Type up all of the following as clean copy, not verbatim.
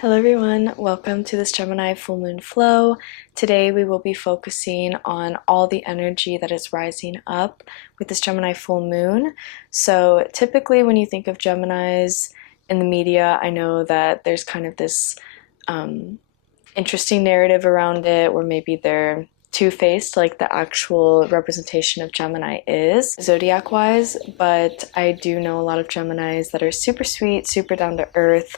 Hello everyone, welcome to this Gemini full moon flow. Today we will be focusing on all the energy that is rising up with this Gemini full moon. So typically when you think of Geminis in the media, I know that there's kind of this interesting narrative around it where maybe they're two-faced like the actual representation of Gemini is zodiac wise, but I do know a lot of Geminis that are super sweet, super down to earth,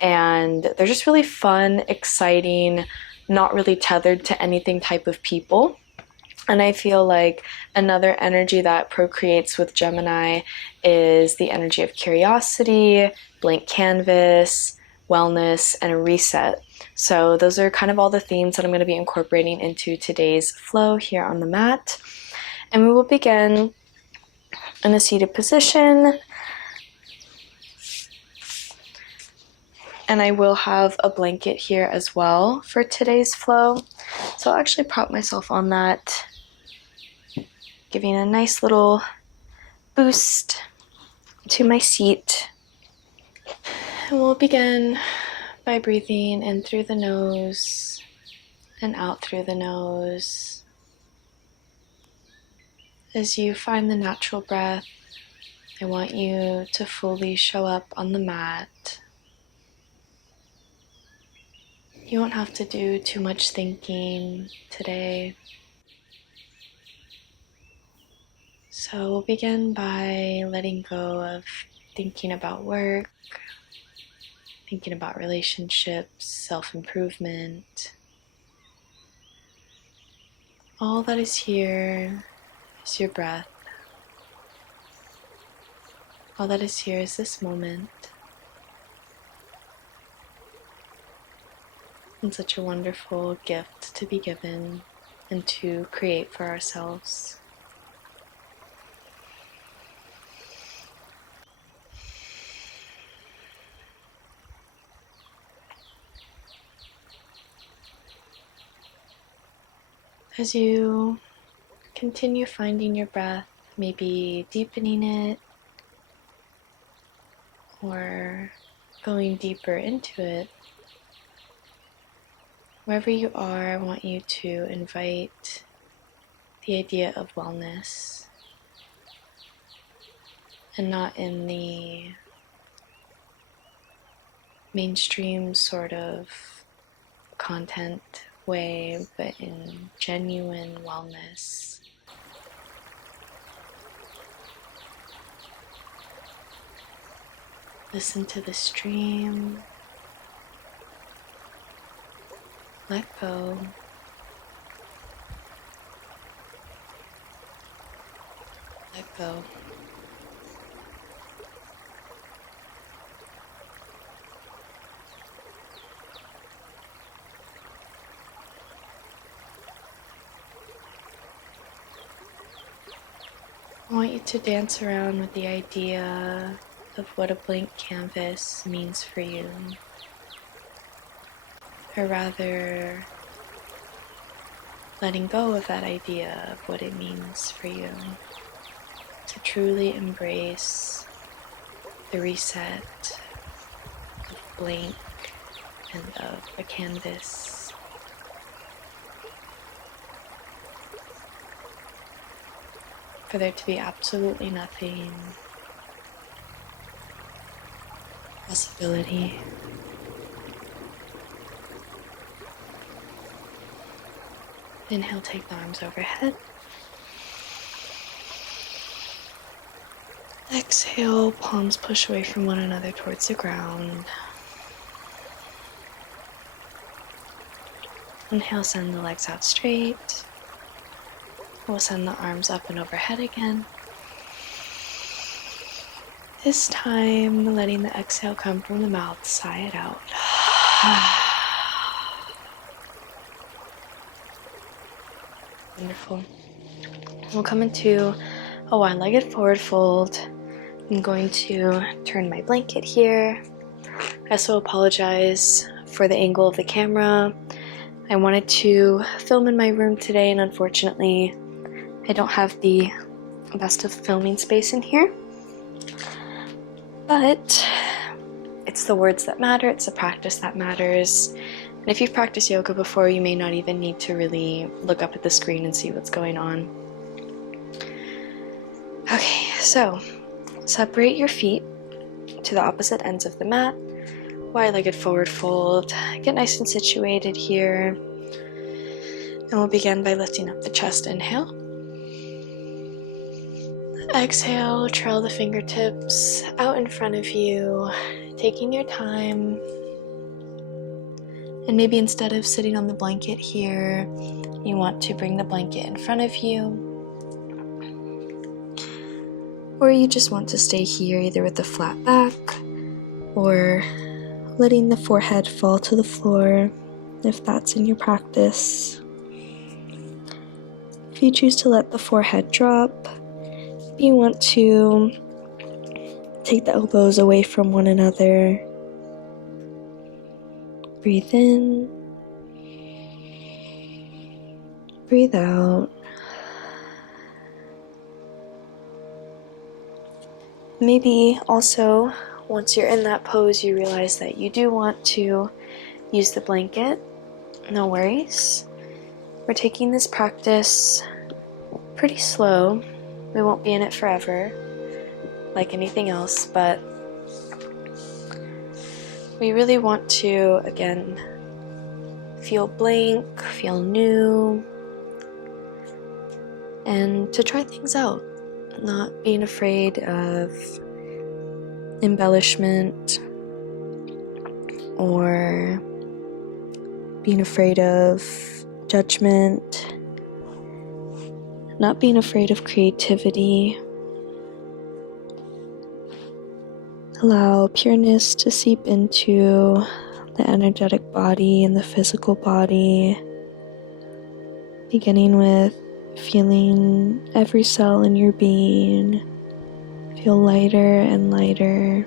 and they're just really fun, exciting, not really tethered to anything type of people. And I feel like another energy that procreates with Gemini is the energy of curiosity, blank canvas, wellness, and a reset. So those are kind of all the themes that I'm going to be incorporating into today's flow here on the mat. And we will begin in a seated position. And I will have a blanket here as well for today's flow. So I'll actually prop myself on that, giving a nice little boost to my seat. And we'll begin by breathing in through the nose and out through the nose. As you find the natural breath, I want you to fully show up on the mat. You won't have to do too much thinking today. So we'll begin by letting go of thinking about work, thinking about relationships, self-improvement. All that is here is your breath. All that is here is this moment. And such a wonderful gift to be given and to create for ourselves. As you continue finding your breath, maybe deepening it or going deeper into it, wherever you are, I want you to invite the idea of wellness, and not in the mainstream sort of content way, but in genuine wellness. Listen to the stream. Let go. Let go. I want you to dance around with the idea of what a blank canvas means for you. Or rather, letting go of that idea of what it means for you to truly embrace the reset of blank and of a canvas. For there to be absolutely nothing, possibility. Inhale, take the arms overhead. Exhale, palms push away from one another towards the ground. Inhale, send the legs out straight. We'll send the arms up and overhead again. This time, letting the exhale come from the mouth, sigh it out. Wonderful. We'll come into a wide-legged forward fold. I'm going to turn my blanket here. I also apologize for the angle of the camera. I wanted to film in my room today, and unfortunately, I don't have the best of filming space in here. But it's the words that matter, it's the practice that matters. And if you've practiced yoga before, you may not even need to really look up at the screen and see what's going on. Okay, so separate your feet to the opposite ends of the mat, wide-legged forward fold. Get nice and situated here. And we'll begin by lifting up the chest. Inhale. Exhale, trail the fingertips out in front of you, taking your time. And maybe instead of sitting on the blanket here, you want to bring the blanket in front of you. Or you just want to stay here either with a flat back or letting the forehead fall to the floor if that's in your practice. If you choose to let the forehead drop, you want to take the elbows away from one another. Breathe in, breathe out. Maybe also, once you're in that pose, you realize that you do want to use the blanket. No worries. We're taking this practice pretty slow. We won't be in it forever, like anything else, but we really want to, again, feel blank, feel new, and to try things out, not being afraid of embellishment or being afraid of judgment, not being afraid of creativity. Allow pureness to seep into the energetic body and the physical body, beginning with feeling every cell in your being feel lighter and lighter.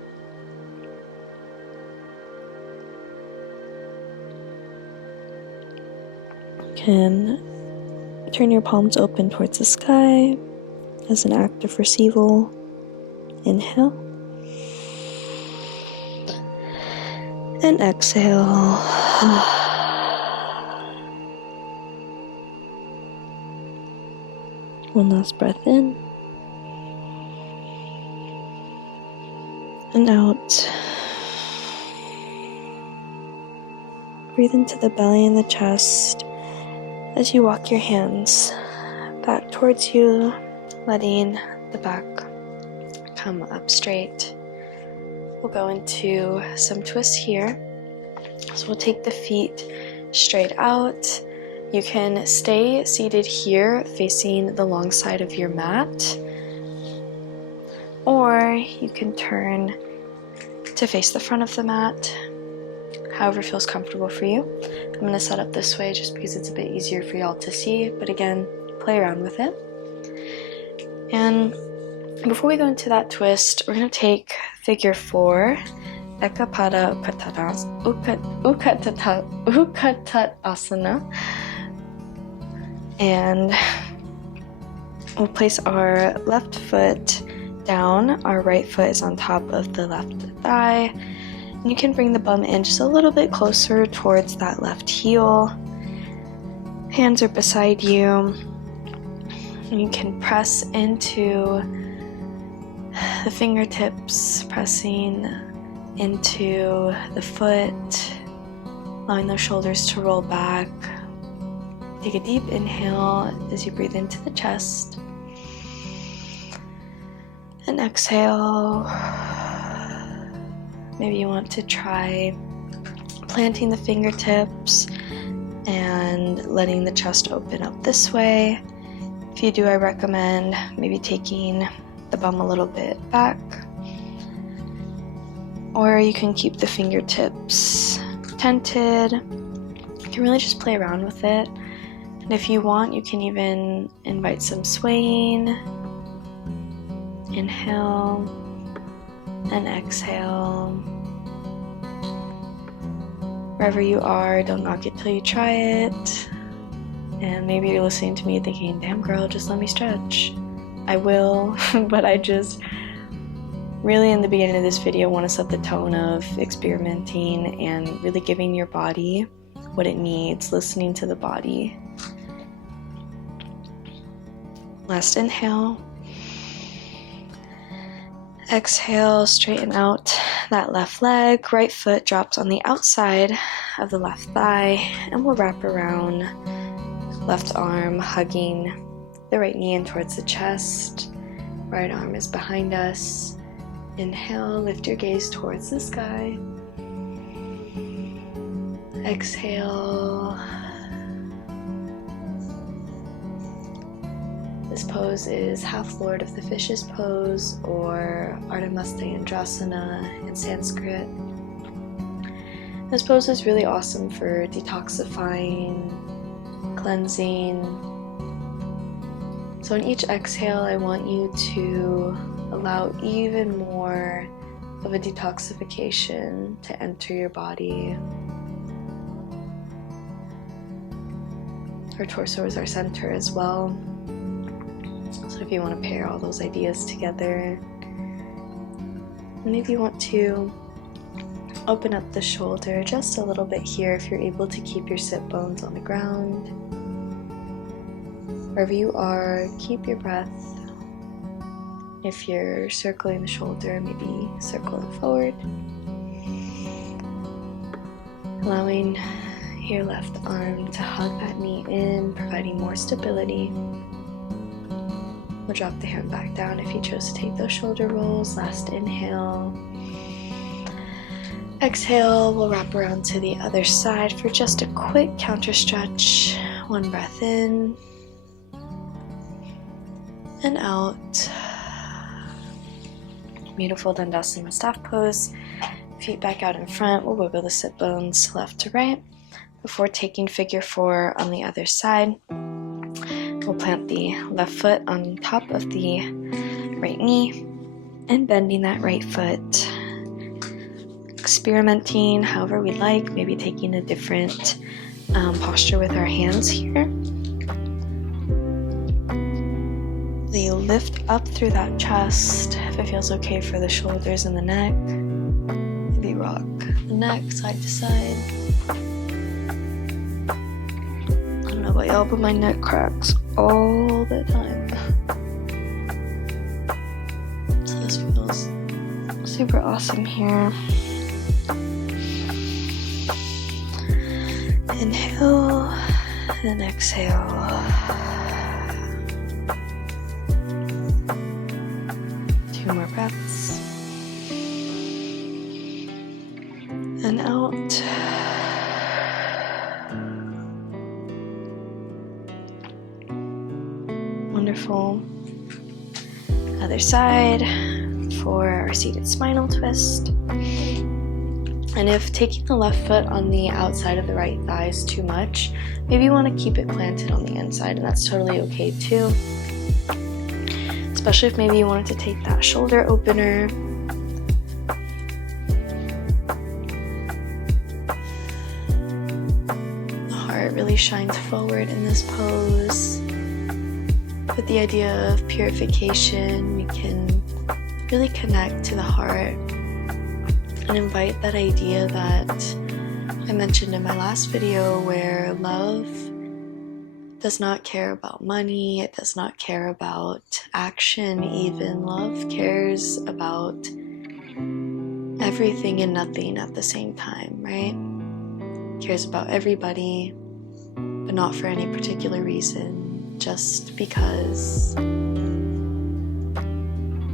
You can turn your palms open towards the sky as an act of receival. Inhale. And exhale. One last breath in. And out. Breathe into the belly and the chest as you walk your hands back towards you, letting the back come up straight. We'll go into some twists here. So we'll take the feet straight out. You can stay seated here facing the long side of your mat, or you can turn to face the front of the mat, however feels comfortable for you. I'm going to set up this way just because it's a bit easier for y'all to see, but again, play around with it. And before we go into that twist, we're going to take figure 4, Ekapada Utkatasana, and we'll place our left foot down. Our right foot is on top of the left thigh. And you can bring the bum in just a little bit closer towards that left heel. Hands are beside you. And you can press into the fingertips, pressing into the foot, allowing those shoulders to roll back. Take a deep inhale as you breathe into the chest. And exhale. Maybe you want to try planting the fingertips and letting the chest open up this way. If you do, I recommend maybe taking the bum a little bit back. Or you can keep the fingertips tented. You can really just play around with it. And if you want, you can even invite some swaying. Inhale and exhale. Wherever you are, don't knock it till you try it. And maybe you're listening to me thinking, damn girl, just let me stretch. I will, but I just really in the beginning of this video, I want to set the tone of experimenting and really giving your body what it needs, listening to the body. Last inhale. Exhale, straighten out that left leg. Right foot drops on the outside of the left thigh, and we'll wrap around. Left arm hugging the right knee in towards the chest. Right arm is behind us. Inhale, lift your gaze towards the sky. Exhale. This pose is half Lord of the Fishes pose, or Ardha Mastayandrasana in Sanskrit. This pose is really awesome for detoxifying, cleansing. So in each exhale, I want you to allow even more of a detoxification to enter your body. Our torso is our center as well. So if you want to pair all those ideas together, maybe you want to open up the shoulder just a little bit here if you're able to keep your sit bones on the ground. Wherever you are, keep your breath. If you're circling the shoulder, maybe circle it forward. Allowing your left arm to hug that knee in, providing more stability. We'll drop the hand back down if you chose to take those shoulder rolls. Last inhale. Exhale, we'll wrap around to the other side for just a quick counter stretch. One breath in and out. Beautiful Dandasana staff pose. Feet back out in front. We'll wiggle the sit bones left to right before taking figure 4 on the other side. We'll plant the left foot on top of the right knee and bending that right foot. Experimenting however we like, maybe taking a different posture with our hands here. So you lift up through that chest if it feels okay for the shoulders and the neck. Maybe rock the neck side to side. I don't know about y'all, but my neck cracks all the time. So this feels super awesome here. Inhale and exhale. 2 more breaths. And out. Wonderful. Other side for our seated spinal twist. And if taking the left foot on the outside of the right thigh is too much, maybe you want to keep it planted on the inside, and that's totally okay too. Especially if maybe you wanted to take that shoulder opener. The heart really shines forward in this pose. With the idea of purification, we can really connect to the heart and invite that idea that I mentioned in my last video, where love does not care about money, it does not care about action even. Love cares about everything and nothing at the same time, right? It cares about everybody, but not for any particular reason, just because.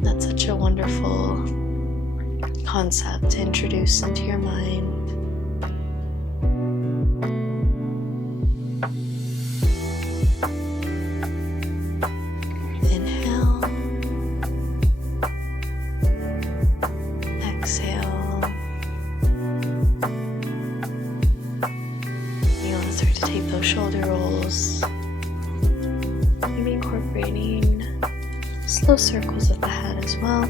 That's such a wonderful concept to introduce into your mind. Inhale. Exhale. You want to start to take those shoulder rolls. Maybe incorporating slow circles of the head as well.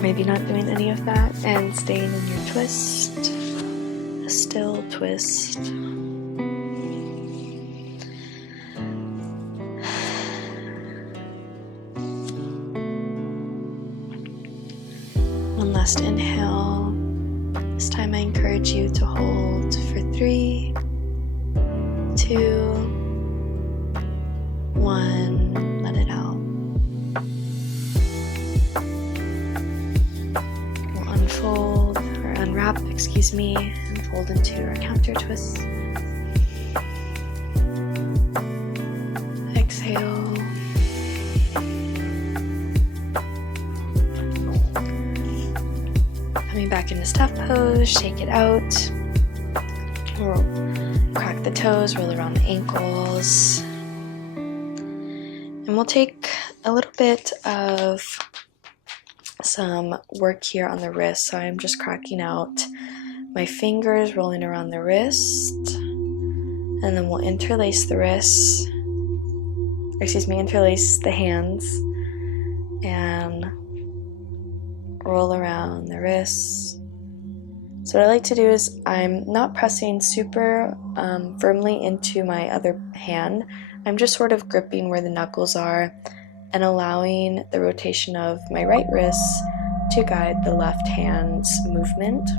Maybe not doing any of that and staying in your twist, a still twist. encourage you to hold for 3, 2, 1, let it out. We'll unfold, or unwrap, and fold into our counter twist. Exhale. Coming back into staff pose, shake it out. We'll crack the toes, roll around the ankles. And we'll take a little bit of some work here on the wrist. So I'm just cracking out my fingers, rolling around the wrist. And then we'll interlace the wrists. Interlace the hands. And roll around the wrists. So what I like to do is I'm not pressing super firmly into my other hand. I'm just sort of gripping where the knuckles are and allowing the rotation of my right wrist to guide the left hand's movement.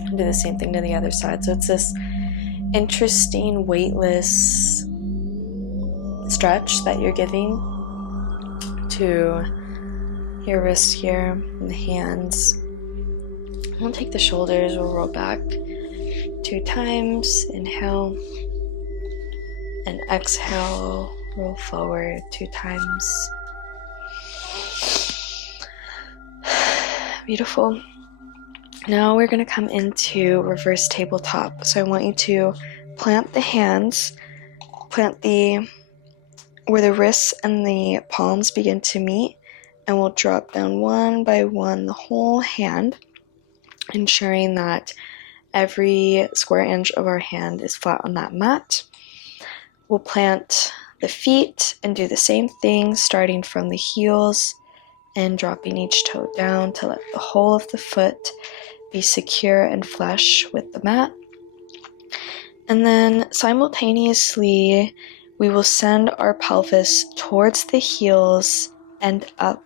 And do the same thing to the other side. So it's this interesting weightless stretch that you're giving to your wrist here and the hands. We'll take the shoulders, we'll roll back 2 times, inhale, and exhale, roll forward 2 times. Beautiful. Now we're going to come into reverse tabletop. So I want you to plant the hands, where the wrists and the palms begin to meet, and we'll drop down one by one the whole hand, ensuring that every square inch of our hand is flat on that mat. We'll plant the feet and do the same thing, starting from the heels and dropping each toe down to let the whole of the foot be secure and flush with the mat. And then simultaneously, we will send our pelvis towards the heels and up.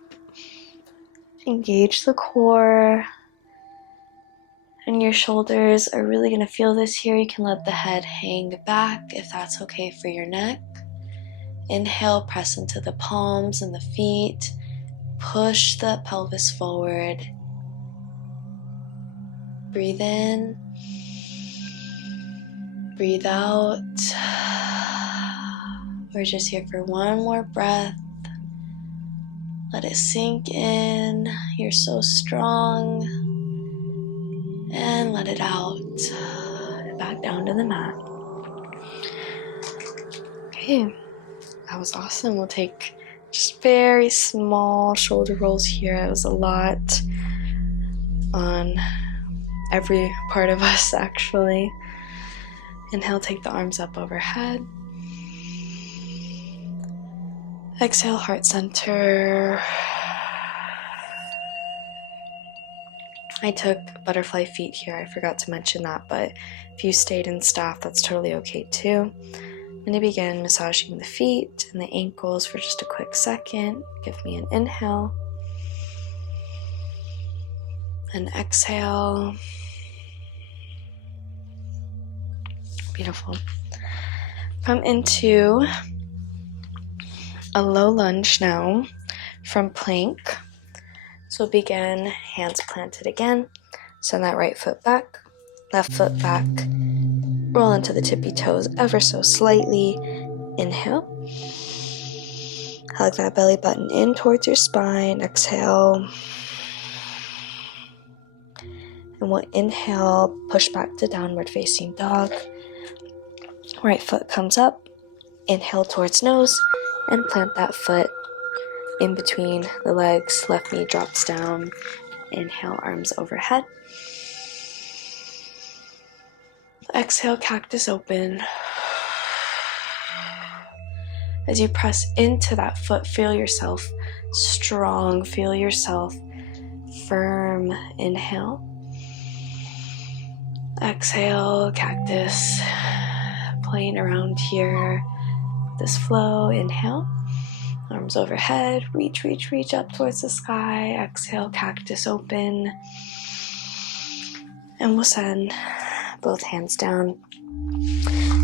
Engage the core. And your shoulders are really going to feel this here. You can let the head hang back if that's okay for your neck. Inhale, press into the palms and the feet. Push the pelvis forward. Breathe in. Breathe out. We're just here for one more breath. Let it sink in. You're so strong. And let it out. Back down to the mat. Okay, that was awesome. We'll take just very small shoulder rolls here. It was a lot on every part of us, actually. Inhale, take the arms up overhead. Exhale, heart center. I took butterfly feet here. I forgot to mention that, but if you stayed in staff, that's totally okay too. I'm going to begin massaging the feet and the ankles for just a quick second. Give me an inhale. And exhale. Beautiful. Come into a low lunge now from plank. So begin, hands planted again. Send that right foot back, left foot back. Roll into the tippy toes ever so slightly. Inhale. Hug that belly button in towards your spine. Exhale. And we'll inhale, push back to downward facing dog. Right foot comes up. Inhale towards nose and plant that foot in between the legs. Left knee drops down. Inhale, arms overhead. Exhale, cactus open. As you press into that foot, feel yourself strong. Feel yourself firm. Inhale. Exhale, cactus. Playing around here. This flow. Inhale. Arms overhead, reach up towards the sky. Exhale, cactus open. And we'll send both hands down,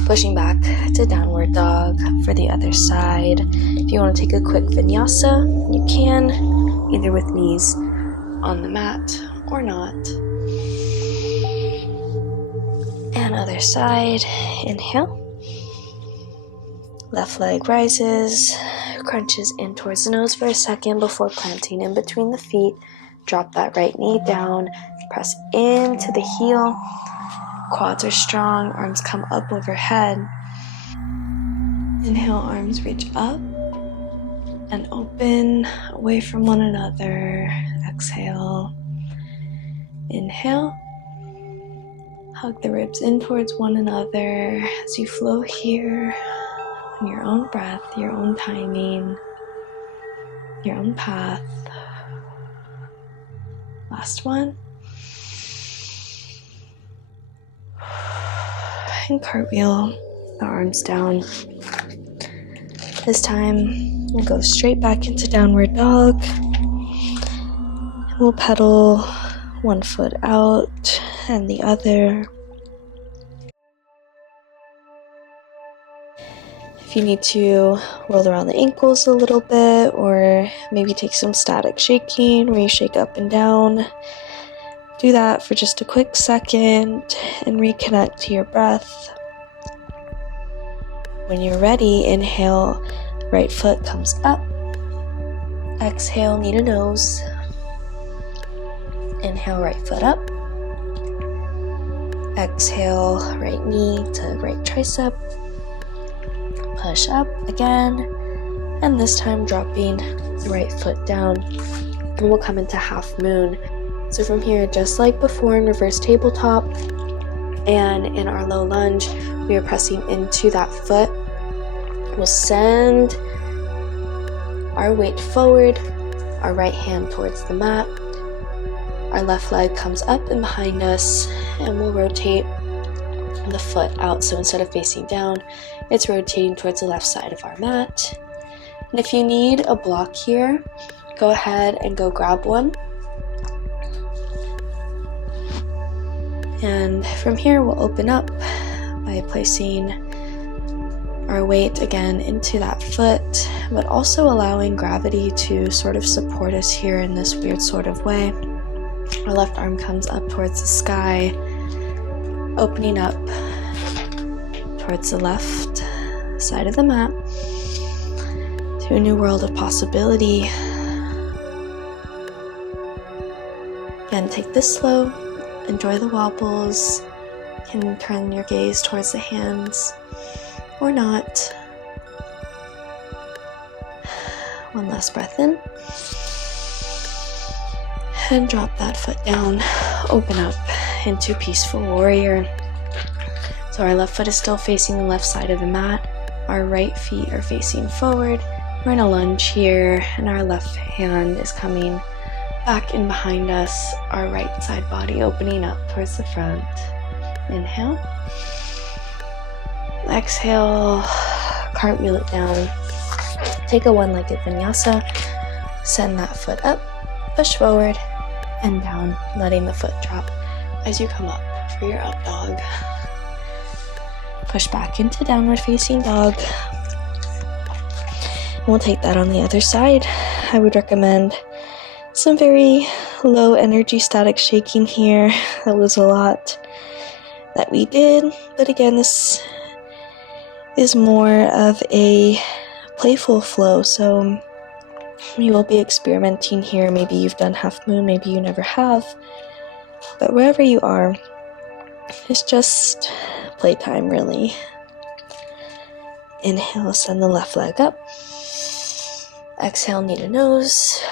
pushing back to downward dog for the other side. If you want to take a quick vinyasa, you can, either with knees on the mat or not. And other side, inhale. Left leg rises, crunches in towards the nose for a second before planting in between the feet. Drop that right knee down, press into the heel. Quads are strong, arms come up overhead. Inhale, arms reach up and open away from one another. Exhale. Inhale. Hug the ribs in towards one another as you flow here on your own breath, your own timing, your own path. Last one. And cartwheel the arms down. This time we'll go straight back into downward dog. And we'll pedal one foot out and the other. If you need to roll around the ankles a little bit, or maybe take some static shaking where you shake up and down, do that for just a quick second and reconnect to your breath. When you're ready, inhale, right foot comes up. Exhale, knee to nose. Inhale, right foot up. Exhale, right knee to right tricep. Push up again, and this time dropping the right foot down. And we'll come into half moon. So from here, just like before in reverse tabletop and in our low lunge, we are pressing into that foot. We'll send our weight forward, our right hand towards the mat. Our left leg comes up and behind us, and we'll rotate the foot out. So instead of facing down, it's rotating towards the left side of our mat. And if you need a block here, go ahead and go grab one. And from here, we'll open up by placing our weight again into that foot, but also allowing gravity to sort of support us here in this weird sort of way. Our left arm comes up towards the sky, opening up towards the left side of the mat to a new world of possibility. Again, take this slow, enjoy the wobbles. You can turn your gaze towards the hands or not. One last breath in. And drop that foot down. Open up into peaceful warrior. So our left foot is still facing the left side of the mat. Our right feet are facing forward. We're in a lunge here, and our left hand is coming back in behind us. Our right side body opening up towards the front. Inhale. Exhale. Cartwheel it down. Take a one-legged vinyasa. Send that foot up. Push forward and down, letting the foot drop as you come up for your up dog. Push back into downward facing dog. And we'll take that on the other side. I would recommend some very low energy static shaking here. That was a lot that we did, but again, this is more of a playful flow, so you will be experimenting here. Maybe you've done half moon, maybe you never have, but wherever you are, it's just playtime, really. Inhale, send the left leg up. Exhale, knee to nose.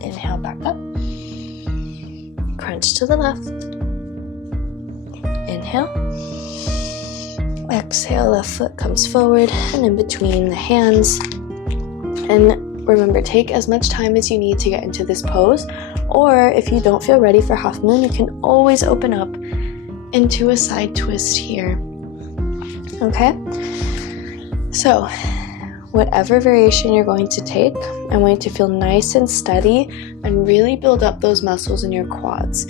Inhale, back up. Crunch to the left. Inhale. Exhale, left foot comes forward and in between the hands. And remember, take as much time as you need to get into this pose, or if you don't feel ready for half moon, you can always open up into a side twist here. Okay? So, whatever variation you're going to take, I want you to feel nice and steady and really build up those muscles in your quads.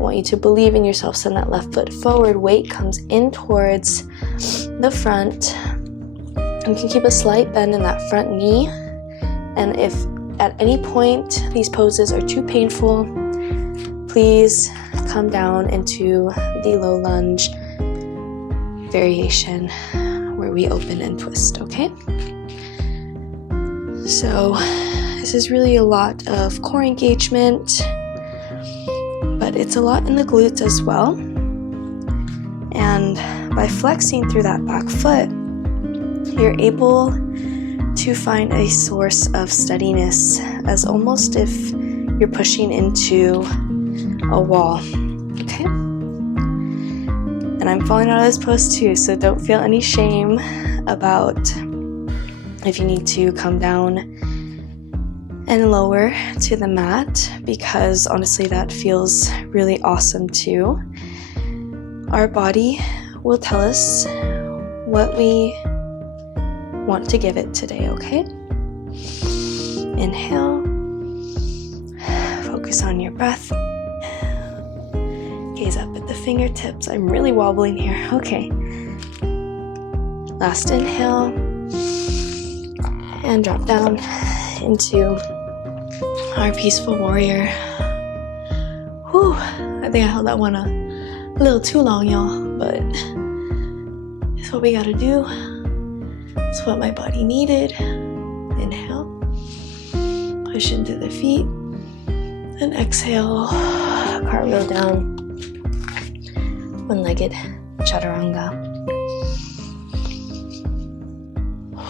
want you to believe in yourself. Send that left foot forward. Weight comes in towards the front. You can keep a slight bend in that front knee. And if at any point these poses are too painful, please come down into the low lunge variation where we open and twist, okay? So this is really a lot of core engagement, but it's a lot in the glutes as well. And by flexing through that back foot, you're able to find a source of steadiness, as almost if you're pushing into a wall, okay? And I'm falling out of this pose too, so don't feel any shame about if you need to come down and lower to the mat, because honestly that feels really awesome too. Our body will tell us what we want to give it today, okay? Inhale, focus on your breath. Gaze up at the fingertips. I'm really wobbling here. Okay. Last inhale. And drop down into our peaceful warrior. Whew. I think I held that one a little too long, y'all. But it's what we gotta do. It's what my body needed. Inhale. Push into the feet. And exhale. Cartwheel down. One-legged chaturanga.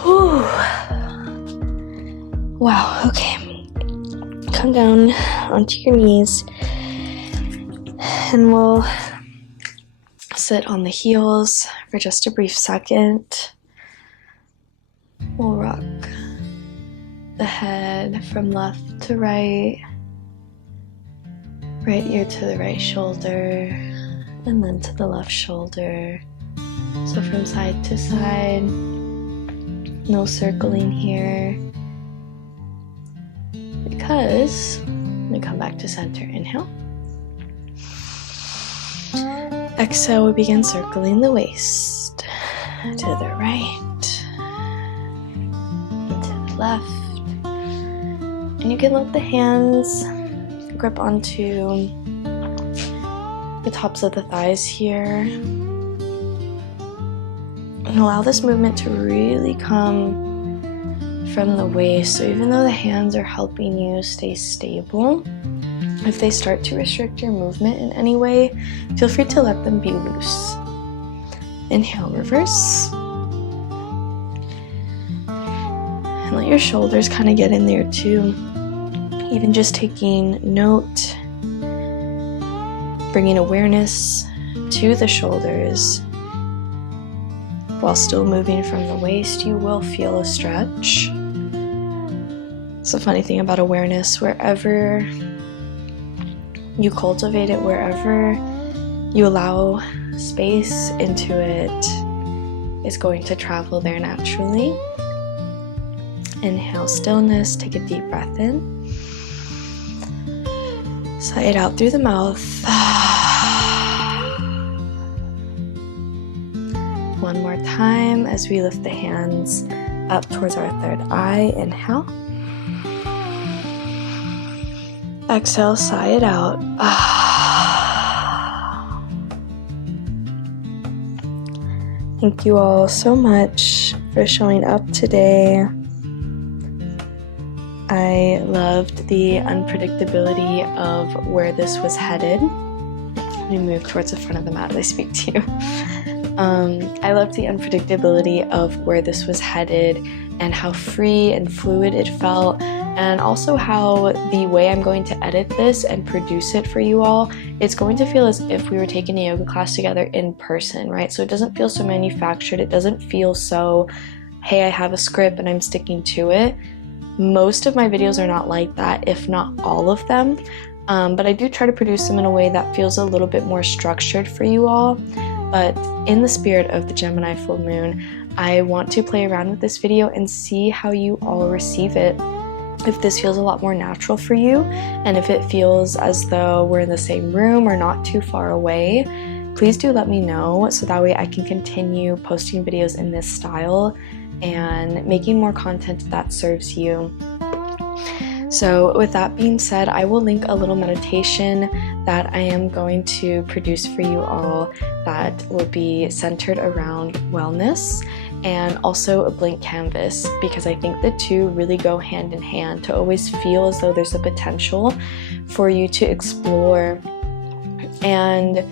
Whew. Wow, okay. Come down onto your knees and we'll sit on the heels for just a brief second. We'll rock the head from left to right ear to the right shoulder, and then to the left shoulder. So from side to side, no circling here. Because we come back to center. Inhale. Exhale, we begin circling the waist to the right and to the left. And you can let the hands grip onto the tops of the thighs here. And allow this movement to really come from the waist. So even though the hands are helping you stay stable, if they start to restrict your movement in any way, feel free to let them be loose. Inhale, reverse. And let your shoulders kind of get in there too. Even just taking note, bringing awareness to the shoulders while still moving from the waist, you will feel a stretch. It's the funny thing about awareness, wherever you cultivate it, wherever you allow space into it, it's going to travel there naturally. Inhale, stillness, take a deep breath in. Sigh it out through the mouth. One more time as we lift the hands up towards our third eye. Inhale. Exhale, sigh it out. Thank you all so much for showing up today. I loved the unpredictability of where this was headed. Let me move towards the front of the mat as I speak to you. I loved the unpredictability of where this was headed and how free and fluid it felt, and also how the way I'm going to edit this and produce it for you all, it's going to feel as if we were taking a yoga class together in person, right? So it doesn't feel so manufactured. It doesn't feel so, hey, I have a script and I'm sticking to it. Most of my videos are not like that, if not all of them. But I do try to produce them in a way that feels a little bit more structured for you all. But in the spirit of the Gemini full moon, I want to play around with this video and see how you all receive it. if this feels a lot more natural for you, and if it feels as though we're in the same room or not too far away, please do let me know so that way I can continue posting videos in this style and making more content that serves you. So with that being said, I will link a little meditation that I am going to produce for you all that will be centered around wellness, and also a blank canvas, because I think the two really go hand in hand, to always feel as though there's a potential for you to explore and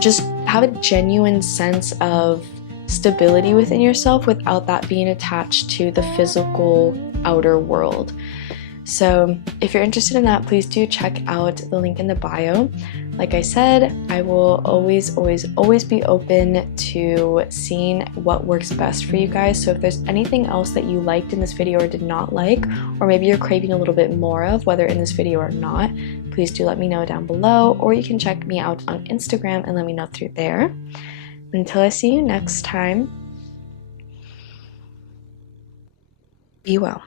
just have a genuine sense of stability within yourself without that being attached to the physical outer world. So if you're interested in that, please do check out the link in the bio. Like I said, I will always be open to seeing what works best for you guys. So if there's anything else that you liked in this video or did not like, or maybe you're craving a little bit more of, whether in this video or not, please do let me know down below, or you can check me out on Instagram and let me know through there. Until I see you next time, be well.